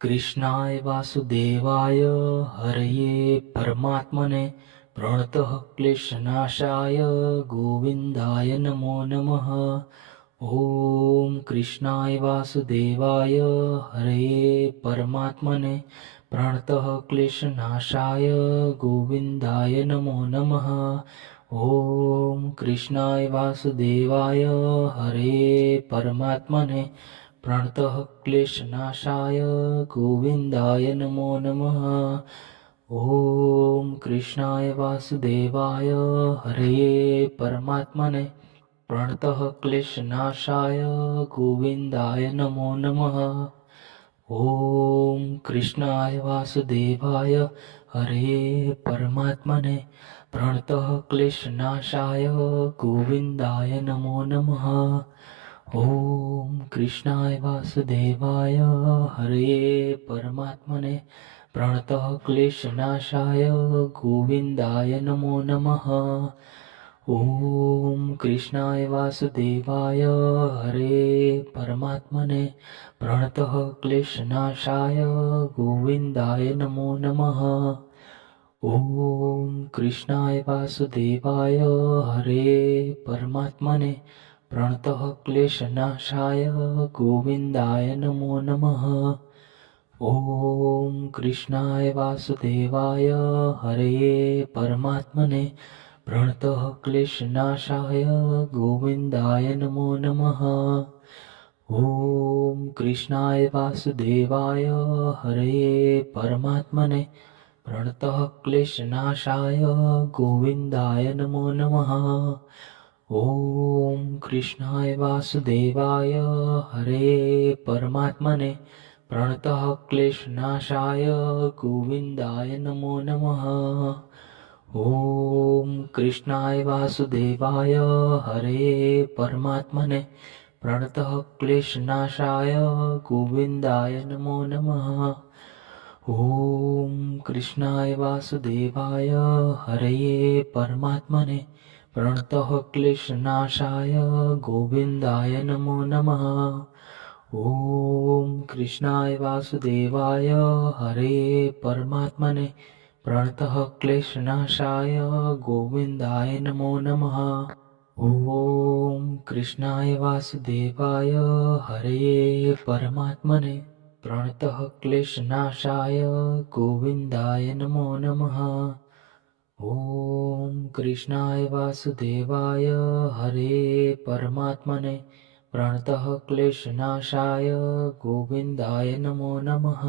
कृष्णाय वासुदेवाय हरये परमात्मने प्रणतः क्लेशनाशाय गोविन्दाय नमो नमः। ॐ कृष्णाय वासुदेवाय हरये परमात्मने प्रणतः क्लेशनाशाय गोविन्दाय नमो नमः। ॐ कृष्णाय वासुदेवाय हरये परमात्मने प्रणतः क्लेशनाशाय गोविन्दाय नमो नमः। ॐ कृष्णाय वासुदेवाय हरये परमात्मने प्रणतः क्लेशनाशाय गोविन्दाय नमो नमः। ॐ कृष्णाय वासुदेवाय हरये परमात्मने प्रणतः क्लेशनाशाय गोविन्दाय नमो नमः। ॐ कृष्णाय वासुदेवाय हरये परमात्मने प्रणतः क्लेशनाशाय गोविन्दाय नमो नमः। ॐ कृष्णाय वासुदेवाय हरये परमात्मने प्रणतः क्लेशनाशाय गोविन्दाय नमो नमः। ॐ कृष्णाय वासुदेवाय हरये परमात्मने प्रणतः क्लेशनाशाय गोविन्दाय नमो नमः। ॐ कृष्णाय वासुदेवाय हरये परमात्मने प्रणतः क्लेशनाशाय गोविन्दाय नमो नमः। ॐ कृष्णाय वासुदेवाय हरये परमात्मने प्रणतः क्लेशनाशाय गोविन्दाय नमो नमः। ॐ कृष्णाय वासुदेवाय हरये परमात्मने प्रणतः क्लेशनाशाय गोविन्दाय नमो नमः। ॐ कृष्णाय वासुदेवाय हरये परमात्मने प्रणतः क्लेशनाशाय गोविन्दाय नमो नमः। ॐ कृष्णाय वासुदेवाय हरये परमात्मने प्रणतः क्लेशनाशाय गोविन्दाय नमो नमः। ॐ कृष्णाय वासुदेवाय हरये परमात्मने प्रणतः क्लेशनाशाय गोविन्दाय नमो नमः। ॐ कृष्णाय वासुदेवाय हरये परमात्मने प्रणतः क्लेशनाशाय गोविन्दाय नमो नमः। ॐ कृष्णाय वासुदेवाय हरये परमात्मने प्रणतः क्लेशनाशाय गोविन्दाय नमो नमः।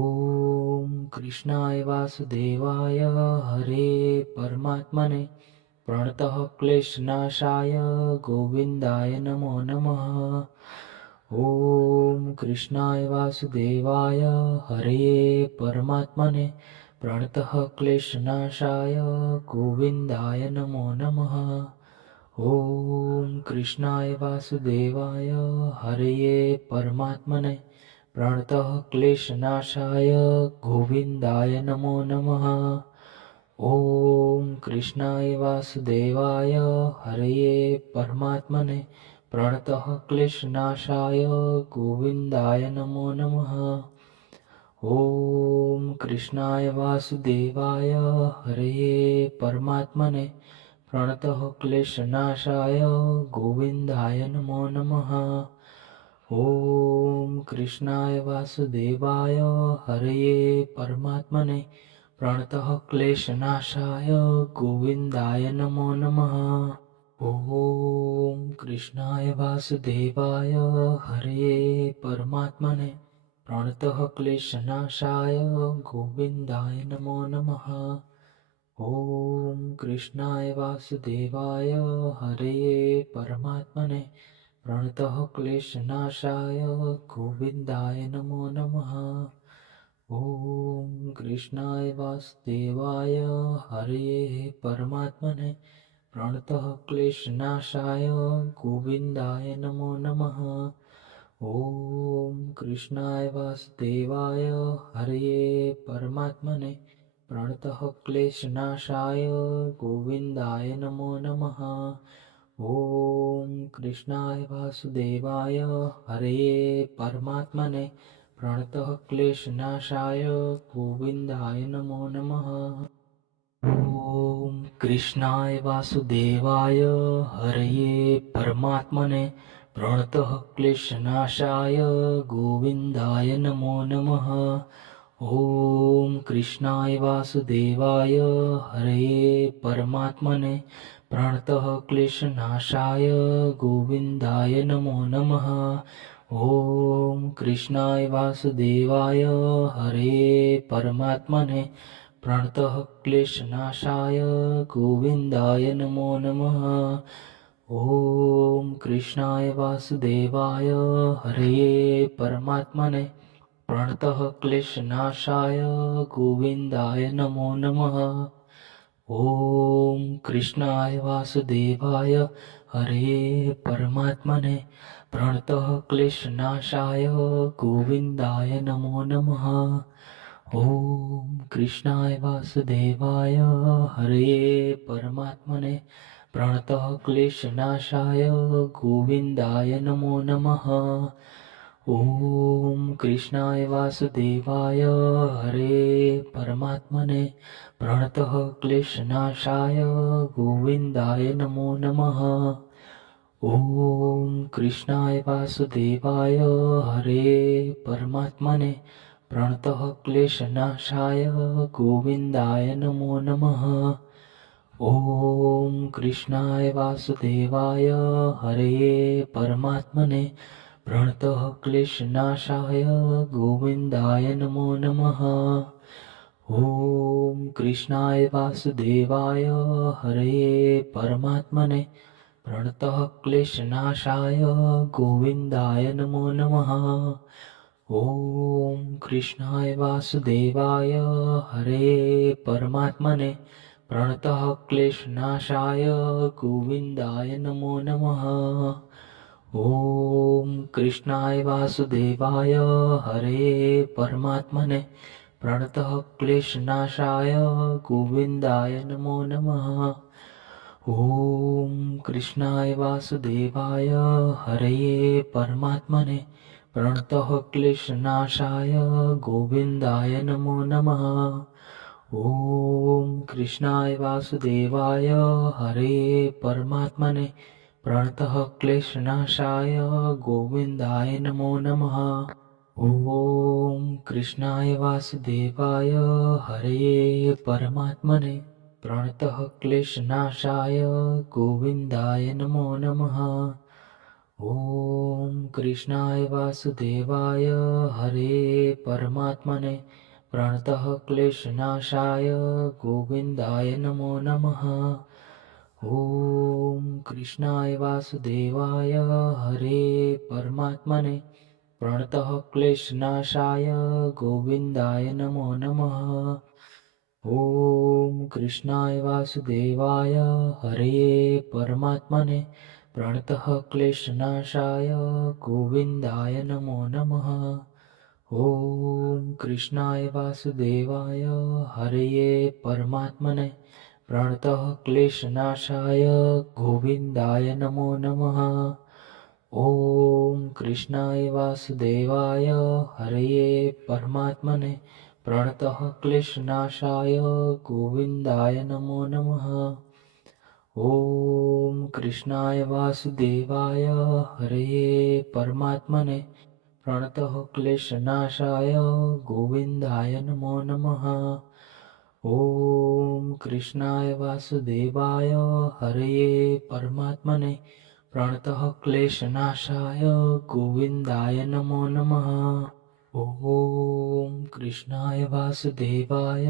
ॐ कृष्णाय वासुदेवाय हरये परमात्मने प्रणतः क्लेशनाशाय गोविन्दाय नमो नमः। ॐ कृष्णाय वासुदेवाय हरये परमात्मने प्रणतः क्लेशनाशाय गोविन्दाय नमो नमः। ॐ कृष्णाय वासुदेवाय हरये परमात्मने प्रणतः क्लेशनाशाय गोविन्दाय नमो नमः। ॐ कृष्णाय वासुदेवाय हरये परमात्मने प्रणतः क्लेशनाशाय गोविन्दाय नमो नमः। ॐ कृष्णाय वासुदेवाय हरये परमात्मने प्रणतः क्लेशनाशाय गोविन्दाय नमो नमः। ॐ कृष्णाय वासुदेवाय हरये परमात्मने प्रणतः क्लेशनाशाय गोविन्दाय नमो नमः। ॐ कृष्णाय वासुदेवाय हरये परमात्मने प्रणतः क्लेशनाशाय गोविन्दाय नमो नमः। ॐ कृष्णाय वासुदेवाय हरये परमात्मने प्रणतः क्लेशनाशाय गोविन्दाय नमो नमः। ॐ कृष्णाय वासुदेवाय हरये परमात्मने प्रणतः क्लेशनाशाय गोविन्दाय नमो नमः। ॐ कृष्णाय वासुदेवाय हरये परमात्मने प्रणतः क्लेशनाशाय गोविन्दाय नमो नमः। ॐ कृष्णाय वासुदेवाय हरये परमात्मने प्रणतः क्लेशनाशाय गोविन्दाय नमो नमः। ॐ कृष्णाय वासुदेवाय हरये परमात्मने प्रणतः क्लेशनाशाय गोविन्दाय नमो नमः। ॐ कृष्णाय वासुदेवाय हरये परमात्मने प्रणतः क्लेशनाशाय गोविन्दाय नमो नमः। ॐ कृष्णाय वासुदेवाय हरये परमात्मने प्रणतः क्लेशनाशाय गोविन्दाय नमो नमः। ॐ कृष्णाय वासुदेवाय हरये परमात्मने प्रणतः क्लेशनाशाय गोविन्दाय नमो नमः। ॐ कृष्णाय वासुदेवाय हरये परमात्मने प्रणतः क्लेशनाशाय गोविन्दाय नमो नमः। ॐ कृष्णाय वासुदेवाय हरये परमात्मने प्रणतः क्लेशनाशाय गोविन्दाय नमो नमः। ॐ कृष्णाय वासुदेवाय हरये परमात्मने प्रणतः क्लेशनाशाय गोविन्दाय नमो नमः। ॐ कृष्णाय वासुदेवाय हरये परमात्मने प्रणतः क्लेशनाशाय गोविन्दाय नमो नमः। ॐ कृष्णाय वासुदेवाय हरये परमात्मने प्रणतः क्लेशनाशाय गोविन्दाय नमो नमः। ॐ कृष्णाय वासुदेवाय हरये परमात्मने प्रणतः क्लेशनाशाय गोविन्दाय नमो नमः। ॐ कृष्णाय वासुदेवाय हरये परमात्मने प्रणतः क्लेशनाशाय गोविन्दाय नमो नमः। ॐ कृष्णाय वासुदेवाय हरये परमात्मने प्रणतः क्लेशनाशाय गोविन्दाय नमो नमः। ॐ कृष्णाय वासुदेवाय हरये परमात्मने प्रणतः क्लेशनाशाय गोविन्दाय नमो नमः। ॐ कृष्णाय वासुदेवाय हरये परमात्मने प्रणतः क्लेशनाशाय गोविन्दाय नमो नमः। ॐ कृष्णाय वासुदेवाय हरये परमात्मने प्रणतः क्लेशनाशाय गोविन्दाय नमो नमः। ॐ कृष्णाय वासुदेवाय हरये परमात्मने प्रणतः क्लेशनाशाय गोविन्दाय नमो नमः। ॐ कृष्णाय वासुदेवाय हरये परमात्मने प्रणतः क्लेशनाशाय गोविन्दाय नमो नमः। ॐ कृष्णाय वासुदेवाय हरये परमात्मने प्रणतः क्लेशनाशाय गोविन्दाय नमो नमः। ॐ कृष्णाय वासुदेवाय हरये परमात्मने प्रणतः क्लेशनाशाय गोविन्दाय नमो नमः। ॐ कृष्णाय वासुदेवाय हरये परमात्मने प्रणतः क्लेशनाशाय गोविन्दाय नमो नमः। ॐ कृष्णाय वासुदेवाय हरये परमात्मने प्रणतः क्लेशनाशाय गोविन्दाय नमो नमः। ॐ कृष्णाय वासुदेवाय हरये परमात्मने प्रणतः क्लेशनाशाय गोविन्दाय नमो नमः। ॐ कृष्णाय वासुदेवाय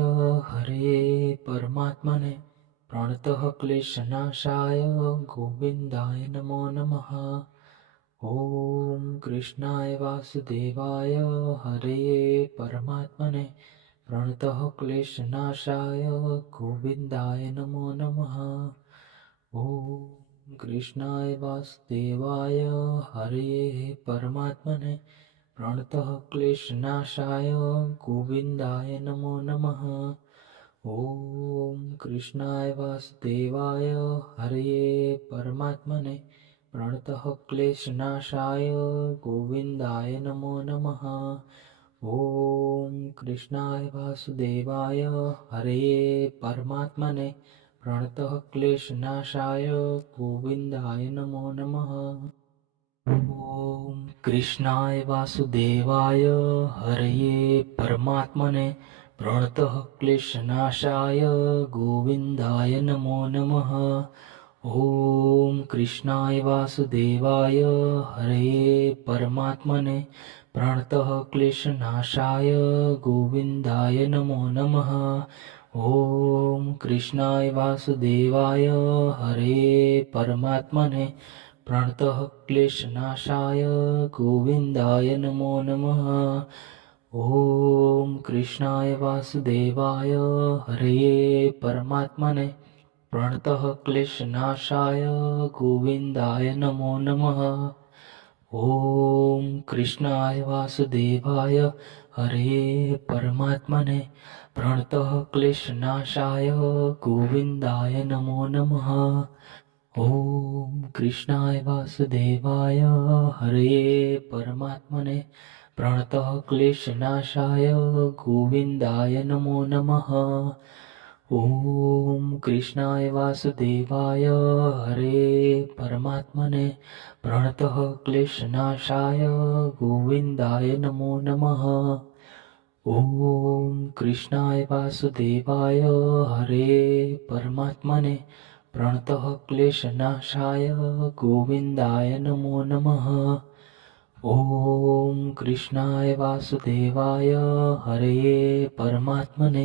हरये परमात्मने प्रणतः क्लेशनाशाय गोविन्दाय नमो नमः। ॐ कृष्णाय वासुदेवाय हरये परमात्मने प्रणतः क्लेशनाशाय गोविन्दाय नमो नमः। ॐ कृष्णाय वासुदेवाय हरये परमात्मने प्रणतः क्लेशनाशाय गोविन्दाय नमो नमः। ॐ कृष्णाय वासुदेवाय हरये परमात्मने प्रणतः क्लेशनाशाय गोविन्दाय नमो नमः। ॐ कृष्णाय वासुदेवाय हरे परमात्मने प्रणतः क्लेशनाशाय गोविन्दाय नमो नमः। ॐ कृष्णाय वासुदेवाय हरये परमात्मने प्रणतः क्लेशनाशाय गोविन्दाय नमो नमः। ॐ कृष्णाय वासुदेवाय हरये परमात्मने प्रणतः क्लेशनाशाय गोविन्दाय नमो नमः। ॐ कृष्णाय वासुदेवाय हरये परमात्मने प्रणतः क्लेशनाशाय गोविन्दाय नमो नमः। ॐ कृष्णाय वासुदेवाय हरये परमात्मने प्रणतः क्लेशनाशाय गोविन्दाय नमो नमः। ॐ कृष्णाय वासुदेवाय हरये परमात्मने प्रणतः क्लेशनाशाय गोविन्दाय नमो नमः। ॐ कृष्णाय वासुदेवाय हरये परमात्मने प्रणतः क्लेशनाशाय गोविन्दाय नमो नमः। ॐ कृष्णाय वासुदेवाय हरये परमात्मने प्रणतः क्लेशनाशाय गोविन्दाय नमो नमः। ॐ कृष्णाय वासुदेवाय हरये परमात्मने प्रणतः क्लेशनाशाय गोविन्दाय नमो नमः। ॐ कृष्णाय वासुदेवाय हरये परमात्मने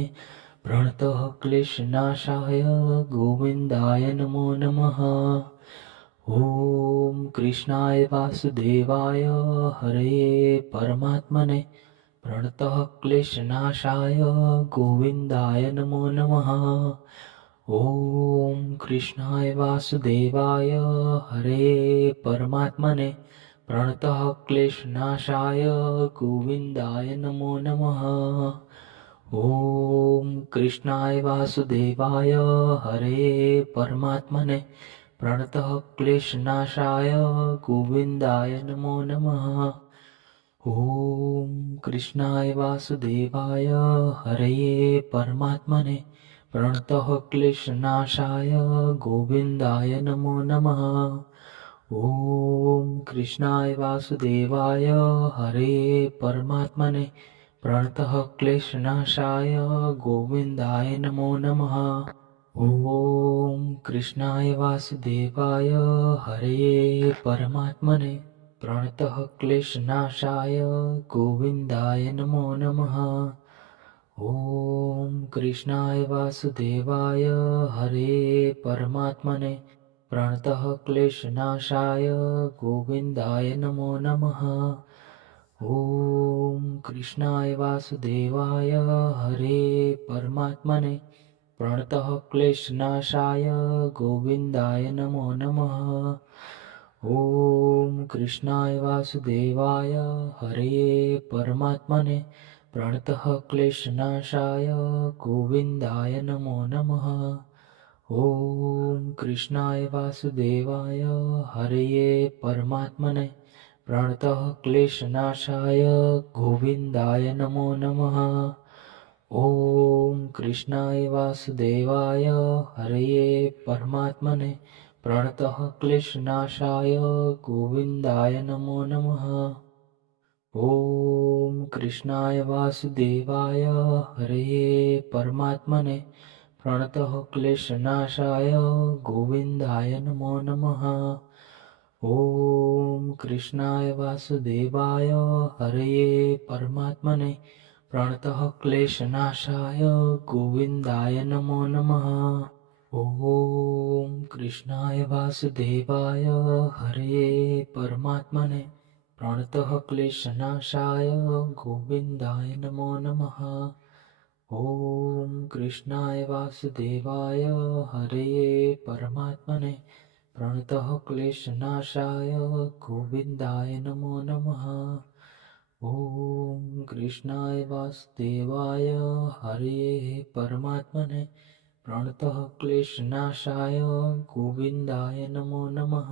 प्रणतः क्लेशनाशाय गोविन्दाय नमो नमः। ॐ कृष्णाय वासुदेवाय हरये परमात्मने प्रणतः क्लेशनाशाय गोविन्दाय नमो नमः। ॐ कृष्णाय वासुदेवाय हरये परमात्मने प्रणतः क्लेशनाशाय गोविन्दाय नमो नमः। ॐ कृष्णाय वासुदेवाय हरये परमात्मने प्रणतः क्लेशनाशाय गोविन्दाय नमो नमः। ॐ कृष्णाय वासुदेवाय हरये परमात्मने प्रणतः क्लेशनाशाय गोविन्दाय नमो नमः। ॐ कृष्णाय वासुदेवाय हरये परमात्मने प्रणतः क्लेशनाशाय गोविन्दाय नमो नमः। ॐ कृष्णाय वासुदेवाय हरये परमात्मने प्रणतः क्लेशनाशाय गोविन्दाय नमो नमः। ॐ कृष्णाय वासुदेवाय हरये परमात्मने प्रणतः क्लेशनाशाय गोविन्दाय नमो नमः। ॐ कृष्णाय वासुदेवाय हरये परमात्मने प्रणतः क्लेशनाशाय गोविन्दाय नमो नमः। ॐ कृष्णाय वासुदेवाय हरये परमात्मने प्रणतः क्लेशनाशाय गोविन्दाय नमो नमः। ॐ कृष्णाय वासुदेवाय हरये परमात्मने प्रणतः क्लेशनाशाय गोविन्दाय नमो नमः। ॐ कृष्णाय वासुदेवाय हरये परमात्मने प्रणतः क्लेशनाशाय गोविन्दाय नमो नमः। ॐ कृष्णाय वासुदेवाय हरये परमात्मने प्रणतः क्लेशनाशाय गोविन्दाय नमो नमः। ॐ कृष्णाय वासुदेवाय हरये परमात्मने प्रणतः क्लेशनाशाय गोविन्दाय नमो नमः। ॐ कृष्णाय वासुदेवाय हरये परमात्मने प्रणतः क्लेशनाशाय गोविन्दाय नमो नमः। ॐ कृष्णाय वासुदेवाय हरये परमात्मने प्रणतः क्लेशनाशाय गोविन्दाय नमो नमः। ॐ कृष्णाय वासुदेवाय हरये परमात्मने प्रणतः क्लेशनाशाय गोविन्दाय नमो नमः।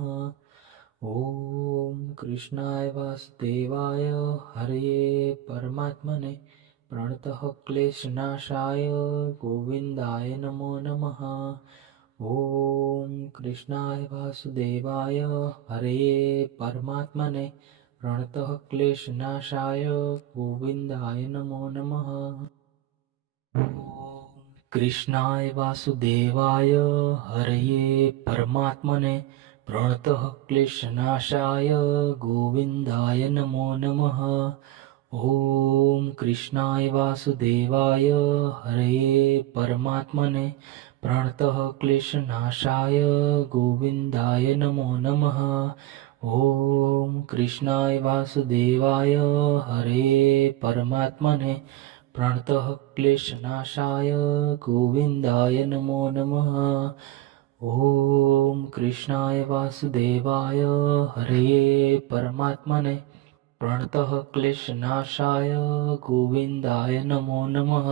ॐ कृष्णाय वासुदेवाय हरये परमात्मने प्रणतः क्लेशनाशाय गोविन्दाय नमो नमः। ॐ कृष्णाय वासुदेवाय हरये परमात्मने प्रणतः क्लेशनाशाय गोविन्दाय नमो नमः। ॐ कृष्णाय वासुदेवाय हरये परमात्मने प्रणतः क्लेशनाशाय गोविन्दाय नमो नमः। ॐ कृष्णाय वासुदेवाय हरये परमात्मने प्रणतः क्लेशनाशाय गोविन्दाय नमो नमः। ॐ कृष्णाय वासुदेवाय हरये परमात्मने प्रणतः क्लेशनाशाय गोविन्दाय नमो नमः। ॐ कृष्णाय वासुदेवाय हरये परमात्मने प्रणतः क्लेशनाशाय गोविन्दाय नमो नमः।